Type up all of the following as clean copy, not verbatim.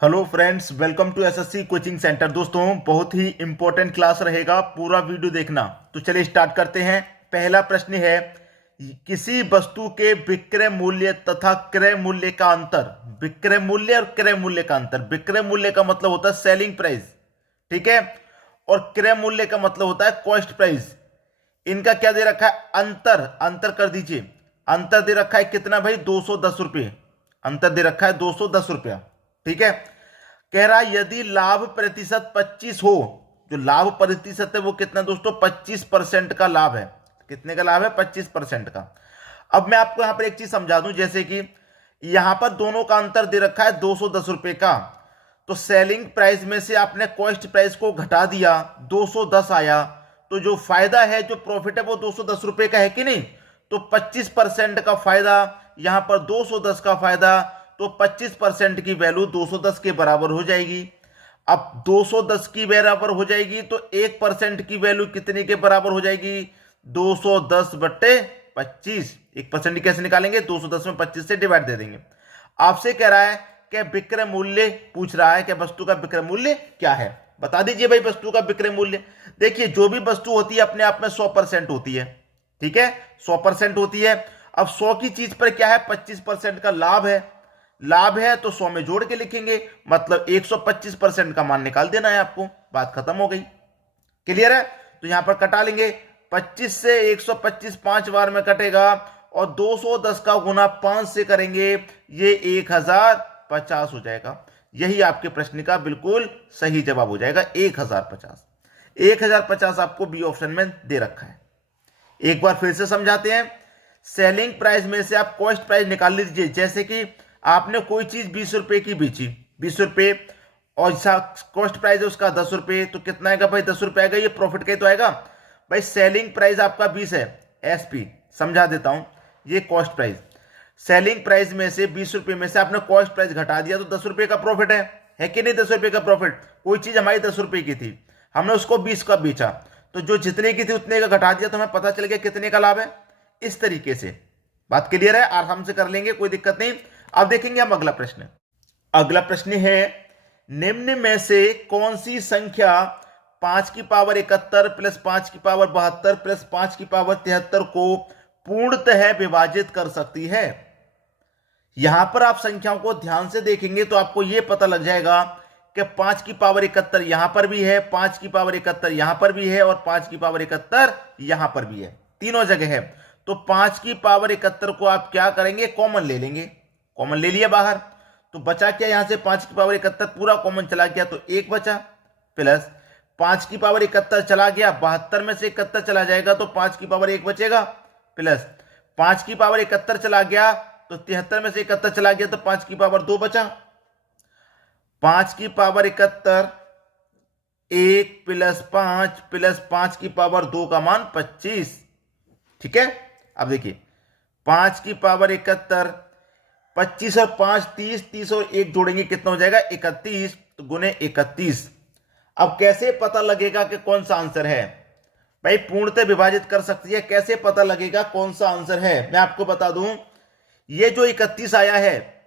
Hello friends, welcome to SSC coaching centre. दोस्तों, बहुत ही important class रहेगा, पूरा वीडियो देखना। तो चलिए स्टार्ट करते हैं। पहला प्रश्न है, किसी वस्तु के विक्रय मूल्य तथा क्रय मूल्य का अंतर। विक्रय मूल्य और क्रय मूल्य का अंतर। विक्रय मूल्य का मतलब होता है सेलिंग प्राइस, ठीक है, और क्रय मूल्य का मतलब होता है कॉस्ट प्राइस। इनका क्या दे रखा है? अंतर। अंतर कर दीजिए। अंतर दे रखा है कितना भाई? 210 रुपये। अंतर दे रखा है 210 रुपया, ठीक है। कह रहा है यदि लाभ प्रतिशत 25 हो, जो लाभ प्रतिशत है वो कितना दोस्तों? 25% का लाभ है। कितने का लाभ है? 25% का। अब मैं आपको यहां पर एक चीज समझा दूं, जैसे कि यहां पर दोनों का अंतर दे रखा है 210 रुपए का। तो सेलिंग प्राइस में से आपने कॉस्ट प्राइस को घटा दिया, 210 आया, तो जो फायदा है, जो प्रॉफिट है, वो 210 रुपए का है कि नहीं? तो 25% का फायदा, यहां पर 210 का फायदा, तो 25% की वैल्यू 210 के बराबर हो जाएगी। अब 210 की बराबर हो जाएगी तो 1% की वैल्यू कितने के बराबर हो जाएगी? 210/25। 1% कैसे निकालेंगे? 210 में 25 से डिवाइड दे देंगे। आपसे कह रहा है कि विक्रय मूल्य पूछ रहा है कि वस्तु का विक्रय मूल्य क्या है। बता दीजिए भाई वस्तु का विक्रय मूल्य। देखिए, जो भी वस्तु होती है अपने आप में 100% होती है, ठीक है, 100% होती है। अब 100 की चीज पर क्या है? 25% का लाभ है। लाभ है तो 100 में जोड़ के लिखेंगे, मतलब 125% का मान निकाल देना है आपको। बात खत्म हो गई। क्लियर है? तो यहां पर कटा लेंगे। 25 से 125 5 बार में कटेगा, और 210 का गुना 5 से करेंगे, ये 1050 हो जाएगा। यही आपके प्रश्न का बिल्कुल सही जवाब हो जाएगा, 1050। 1050 आपको बी ऑप्शन में दे रखा है। एक बार फिर से समझाते हैं। सेलिंग प्राइस में से आप कॉस्ट प्राइस निकाल लीजिए। जैसे कि आपने कोई चीज 20 रुपए की बेची, 20 रुपए, और कॉस्ट प्राइस है उसका 10 रुपए, तो कितना आएगा भाई? 10 रुपए आएगा। ये प्रॉफिट का ही तो आएगा भाई। सेलिंग प्राइस आपका 20 है, एसपी। समझा देता हूं, ये कॉस्ट प्राइस। सेलिंग प्राइस में से 20 रुपए में से आपने कॉस्ट प्राइस घटा दिया, तो 10 रुपए का प्रॉफिट है कि नहीं? 10 रुपए का प्रॉफिट। कोई चीज हमारी 10 रुपए की थी, हमने उसको 20 का बेचा, तो जो जितने की थी उतने का घटा दिया, तो हमें पता चल गया कितने का लाभ है। इस तरीके से बात क्लियर है, आराम से कर लेंगे, कोई दिक्कत नहीं। अब देखेंगे हम अगला प्रश्न। अगला प्रश्न है, निम्न में से कौन सी संख्या 5 की पावर 71 प्लस 5 की पावर 72 प्लस 5 की पावर 73 को पूर्णतः विभाजित कर सकती है? यहां पर आप संख्याओं को ध्यान से देखेंगे तो आपको यह पता लग जाएगा कि 5 की पावर 71 यहां पर भी है, 5 की पावर 71 यहां पर भी है, और 5 की पावर 71 यहां पर भी है, तीनों जगह है। तो 5 की पावर 71 को आप क्या करेंगे? कॉमन ले लेंगे। कॉमन ले लिया बाहर, तो बचा क्या? यहां से 5 की पावर 71 पूरा कॉमन चला गया, तो 1 बचा, प्लस 5 की पावर 71 चला गया, 72 में से 71 चला जाएगा, तो 5 की पावर 1 बचेगा, प्लस 5 की पावर 71 चला गया, तो 73 में से 71 चला गया, तो 5 की पावर 2 बचा। 5 की पावर 71, 1 प्लस 5 प्लस 5 की पावर 2 का मान 25, ठीक है। अब देखिए, 5 की पावर 71, 25 और 5 30, 30 और 1 जोड़ेंगे, कितना हो जाएगा? 31, तो गुने 31। अब कैसे पता लगेगा कि कौन सा आंसर है? भाई पूर्णतः विभाजित कर सकती है, कैसे पता लगेगा कौन सा आंसर है? मैं आपको बता दूं, ये जो 31 आया है,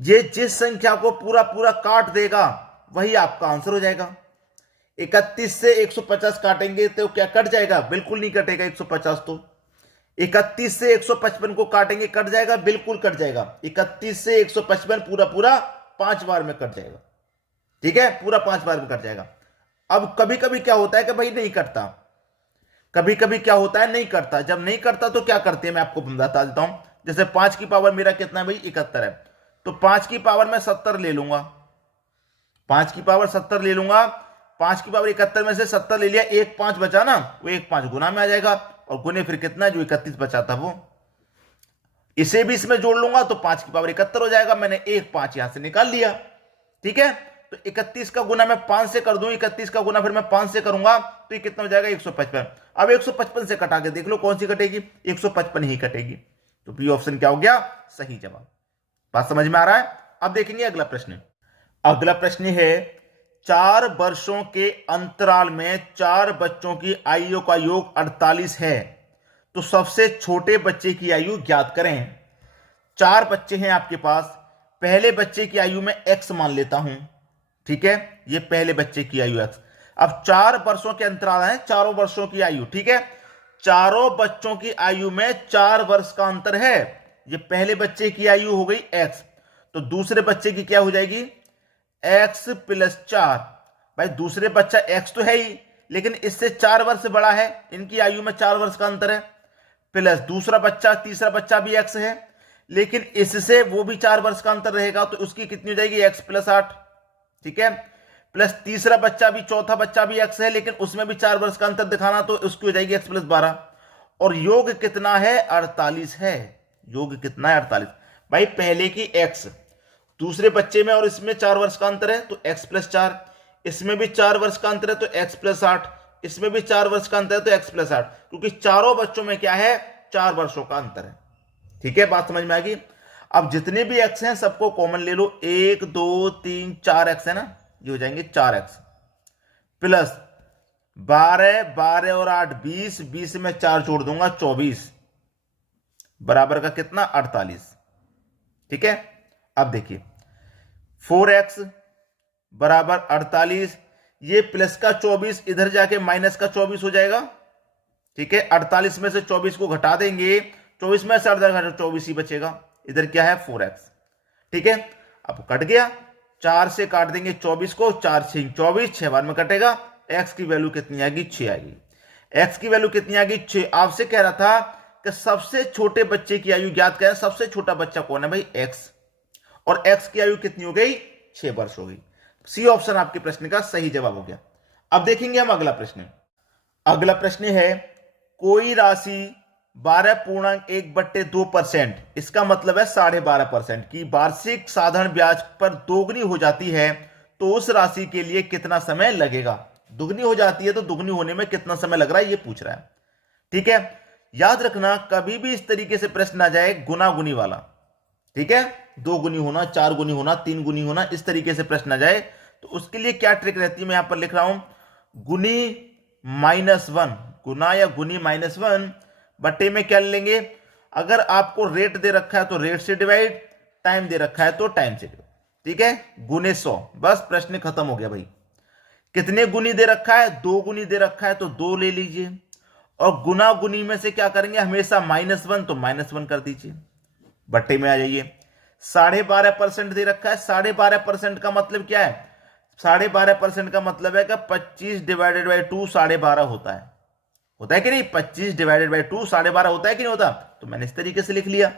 ये जिस संख्या को पूरा पूरा काट देगा वही आपका आंसर हो जाएगा। 31 से 150 काटेंगे तो क्या कट जाएगा? बिल्कुल नहीं कटेगा 150। तो 31 से 155 को काटेंगे, कट जाएगा? बिल्कुल कट जाएगा। 31 से 155 पूरा पूरा 5 बार में कट जाएगा, ठीक है, पूरा 5 बार में कट जाएगा। अब कभी कभी क्या होता है कि भाई नहीं कटता, कभी कभी क्या होता है? नहीं कटता। जब नहीं करता तो क्या करते हैं, मैं आपको बता देता हूं। जैसे 5 की पावर मेरा कितना है भाई? 71 है, तो 5 की पावर में 70 ले लूंगा, 5 की पावर 70 ले लूंगा। 5 की पावर 71 में से 70 ले लिया, 1 5 बचा ना, वो 1 5 गुना में आ जाएगा, और गुने फिर कितना? जो 31 बचा था वो, इसे भी इसमें जोड़ लूंगा, तो 5 की पावर 71 हो जाएगा। मैंने 1 5 यहां से निकाल लिया, ठीक है। तो 31 का गुना मैं 5 से कर दूं, 31 का गुना फिर मैं 5 से करूंगा, तो ये कितना हो जाएगा? 155। अब 155 से कटा के देख लो कौन सी कटेगी? 155 ही कटेगी। तो बी ऑप्शन क्या हो गया? सही जवाब। बात समझ में आ रहा है? अब देखेंगे अगला प्रश्न। अगला प्रश्न है, 4 वर्षों के अंतराल में 4 बच्चों की आयु का योग 48 है, तो सबसे छोटे बच्चे की आयु ज्ञात करें। 4 बच्चे हैं आपके पास, पहले बच्चे की आयु में x मान लेता हूं, ठीक है, ये पहले बच्चे की आयु x। अब 4 वर्षों के अंतराल है, चारों वर्षों की आयु, ठीक है, चारों बच्चों की आयु में 4 वर्ष का अंतर है। ये पहले बच्चे की आयु हो गई x, तो दूसरे बच्चे की क्या हो जाएगी, x प्लस 4। भाई दूसरे बच्चा x तो है ही, लेकिन इससे 4 वर्ष बड़ा है, इनकी आयु में 4 वर्ष का अंतर है, प्लस दूसरा बच्चा, तीसरा बच्चा भी x है, लेकिन इससे वो भी 4 वर्ष का अंतर रहेगा, तो उसकी कितनी हो जाएगी, x प्लस 8, ठीक है, प्लस तीसरा बच्चा भी, चौथा बच्चा भी x है, लेकिन उसमें भी 4 वर्ष का अंतर दिखाना, तो उसकी हो जाएगी x प्लस 12। और योग कितना है, 48 है। योग कितना है, 48। भाई पहले की x, दूसरे बच्चे में और इसमें 4 वर्ष का अंतर है, तो x प्लस 4, इसमें भी 4 वर्ष का अंतर है, तो x प्लस 8, इसमें भी 4 वर्ष का अंतर है, तो x प्लस 8, क्योंकि चारों बच्चों में क्या है, 4 वर्षों का अंतर है। ठीक है, बात समझ में आ गई। अब जितने भी x हैं सबको कॉमन ले लो, 1 2 3 4 x है ना, ये हो जाएंगे 4x, प्लस 12 12 और 8 20, 20 में 4 जोड़ दूंगा 24, बराबर का कितना, 48। ठीक है, अब देखिए 4x बराबर 48, ये प्लस का 24 इधर जाके माइनस का 24 हो जाएगा। ठीक है, 48 में से 24 को घटा देंगे, 24 में से 24 ही बचेगा, इधर क्या है 4x। ठीक है, अब कट गया, 4 से काट देंगे 24 को, 4 6 24, 6 बार में कटेगा, x की वैल्यू कितनी आएगी, 6 आएगी। x की वैल्यू कितनी आएगी, 6। आपसे कह रहा था कि सबसे छोटे बच्चे की आयु ज्ञात करें, सबसे छोटा बच्चा कौन है भाई, x, और x की आयु कितनी हो गई, 6 वर्ष हो गई। सी ऑप्शन आपके प्रश्न का सही जवाब हो गया। अब देखेंगे हम अगला प्रश्न। अगला प्रश्न है, कोई राशि 12.1/2%, इसका मतलब है 12.5% की वार्षिक साधारण ब्याज पर दोगुनी हो जाती है, तो उस राशि के लिए कितना समय लगेगा। दुगनी हो जाती है तो दुगनी होने में कितना समय लग रहा है, ये पूछ रहा है। ठीक है, याद रखना कभी भी इस तरीके से प्रश्न आ जाए गुना गुनी वाला, ठीक है, 2 गुनी होना, 4 गुनी होना, 3 गुनी होना, इस तरीके से प्रश्न आ जाए, तो उसके लिए क्या ट्रिक रहती है, मैं यहां पर लिख रहा हूं, गुनी -1, गुना या गुनी -1 बट्टे में क्या लेंगे, अगर आपको रेट दे रखा है तो रेट से डिवाइड, टाइम दे रखा है तो टाइम से डिवाइड। ठीक है, गुने 100, बस प्रश्न खत्म हो गया भाई। कितने गुनी दे रखा है, 2 गुनी दे रखा है तो 2 ले लीजिए, और गुना गुनी में से क्या करेंगे हमेशा -1, तो -1 कर दीजिए, बट्टे में आ जाइए। 12.5% दे रखा है, 12.5% का मतलब क्या है, 12.5% का मतलब है कि 25 डिवाइडेड बाई 2 12.5 होता है, होता है कि नहीं, 25 डिवाइडेड बाई 2 12.5 होता है कि नहीं होता, तो मैंने इस तरीके से लिख लिया।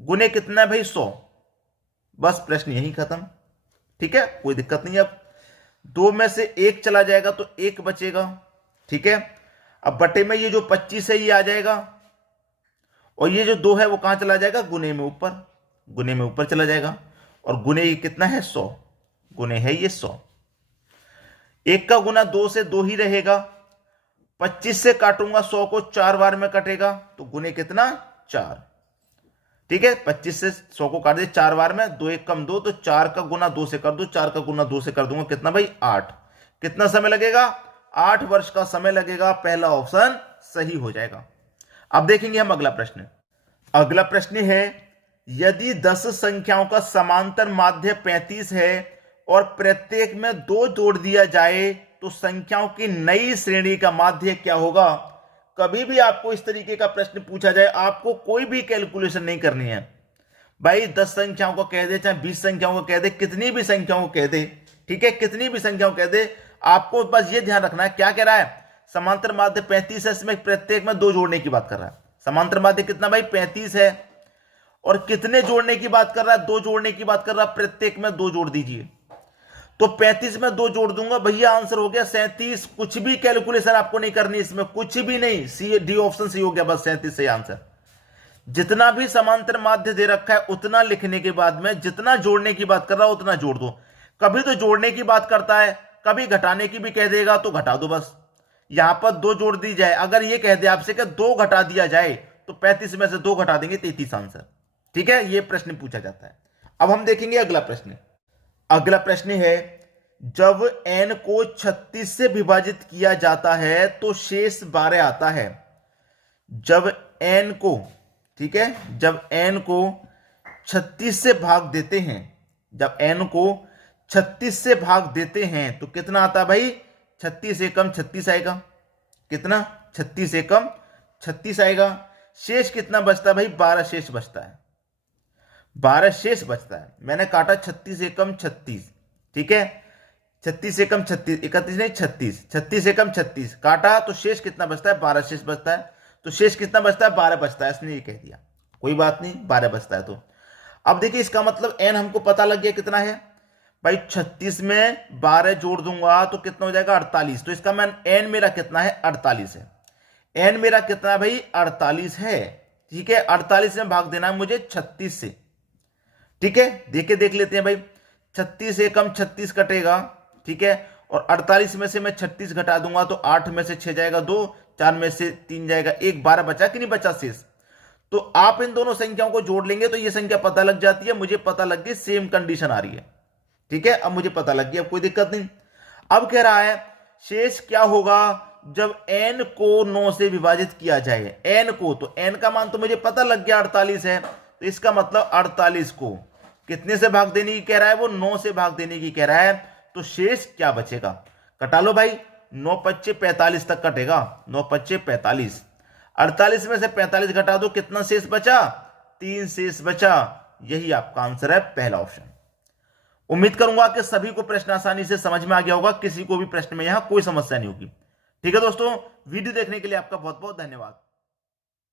गुने कितना है भाई, 100, बस प्रश्न यही खत्म। ठीक है, कोई दिक्कत नहीं। अब 2 में से 1 चला जाएगा तो 1 बचेगा। ठीक है, अब बटे में ये जो 25 है ये आ जाएगा, और ये जो 2 है वो कहां चला जाएगा, गुने में ऊपर, गुने में ऊपर चला जाएगा, और गुने ये कितना है 100, गुने है ये 100। 1 का गुना 2 से 2 ही रहेगा, 25 से काटूंगा 100 को, 4 बार में कटेगा, तो गुने कितना 4। ठीक है, 25 से 100 को काट दे 4 बार में, 2 1 कम 2, तो 4 का गुना 2 से कर दो, 4 का गुना 2 से कर दूंगा, कितना भाई 8। कितना समय लगेगा, 8 वर्ष का समय लगेगा, पहला ऑप्शन सही हो जाएगा। अब देखेंगे हम अगला प्रश्न। अगला प्रश्न है, यदि 10 संख्याओं का समांतर माध्य 35 है और प्रत्येक में 2 जोड़ दिया जाए तो संख्याओं की नई श्रेणी का माध्य क्या होगा। कभी भी आपको इस तरीके का प्रश्न पूछा जाए, आपको कोई भी कैलकुलेशन नहीं करनी है भाई, 10 संख्याओं को कह दे, चाहे 20 संख्याओं को कह दे, कितनी भी संख्याओं को कह दे, ठीक है, कितनी भी संख्याओं को कह दे, आपको बस ये ध्यान रखना है क्या कह रहा है, समांतर माध्य 35 है, इसमें प्रत्येक में 2 जोड़ने की बात कर रहा है। समांतर माध्य कितना भाई 35 है, और कितने जोड़ने की बात कर रहा है, 2 जोड़ने की बात कर रहा है, प्रत्येक में 2 जोड़ दीजिए, तो 35 में 2 जोड़ दूंगा भैया, आंसर हो गया 37। कुछ भी कैलकुलेशन आपको नहीं करनी इसमें, कुछ भी नहीं, सी डी ऑप्शन सही हो गया, बस 37 सही आंसर। जितना भी समांतर माध्य दे रखा है उतना लिखने के बाद में जितना जोड़ने की बात कर रहा है उतना जोड़ दो। कभी तो जोड़ने की बात करता है, कभी घटाने की भी कह देगा तो घटा दो, बस यहां पर 2 जोड़ दी जाए, अगर ये कह दे आपसे कि 2 घटा दिया जाए तो 35 में से 2 घटा देंगे 33 आंसर। ठीक है, ये प्रश्न पूछा जाता है। अब हम देखेंगे अगला प्रश्न। अगला प्रश्न है, जब n को 36 से विभाजित किया जाता है तो शेष 12 आता है। जब n को, ठीक है, जब n को 36 से भाग देते हैं, जब n को 36 से भाग देते हैं तो कितना आता है भाई? 36 एकम 36 आएगा। कितना? 36 एकम 36 आएगा। शेष कितना बचता है भाई? 12 शेष बचता है। 12 शेष बचता है। मैंने काटा 36 एकम 36, ठीक है, 36 एकम 36, 31 नहीं 36, 36 एकम 36 काटा तो शेष कितना बचता है? 12 शेष बचता है। तो शेष कितना बचता है? 12 बचता है। इसने ये कह दिया, कोई बात नहीं, 12 बचता है। तो अब देखिए इसका मतलब n हमको पता लग गया कितना है भाई। 36 में 12 जोड़ दूंगा तो कितना हो जाएगा? 48। तो इसका मैं n मेरा कितना है? 48 है। n मेरा कितना है भाई? 48 है, ठीक है। 48 में भाग देना है मुझे 36 से, ठीक है। देख लेते हैं भाई। 36 एकम 36 कटेगा, ठीक है, और 48 में से मैं 36 घटा दूंगा तो 8 में से 6 जाएगा 2, 4 में से 3 जाएगा 1, 12 बचा कि नहीं बचा शेष? तो आप इन दोनों संख्याओं को जोड़ लेंगे तो ये संख्या पता लग जाती है। मुझे पता लग गई, सेम कंडीशन आ रही है, ठीक है। अब मुझे पता लग गया, अब कोई दिक्कत नहीं। अब कह रहा है शेष क्या होगा जब n को 9 से विभाजित किया जाए। n को, तो n का मान तो मुझे पता लग गया 48 है, तो इसका मतलब 48 को कितने से भाग देने की कह रहा है? वो 9 से भाग देने की कह रहा है। तो शेष क्या बचेगा? कटा लो भाई, 9 पच्चे 45 तक कटेगा। 9 पच्चे 45, 48 में से 45 घटा दो, कितना शेष बचा? 3 शेष बचा। यही आपका आंसर है, पहला ऑप्शन। उम्मीद करूंगा कि सभी को प्रश्न आसानी से समझ में आ गया होगा, किसी को भी प्रश्न में यहां कोई समस्या नहीं होगी। ठीक है दोस्तों, वीडियो देखने के लिए आपका बहुत बहुत धन्यवाद।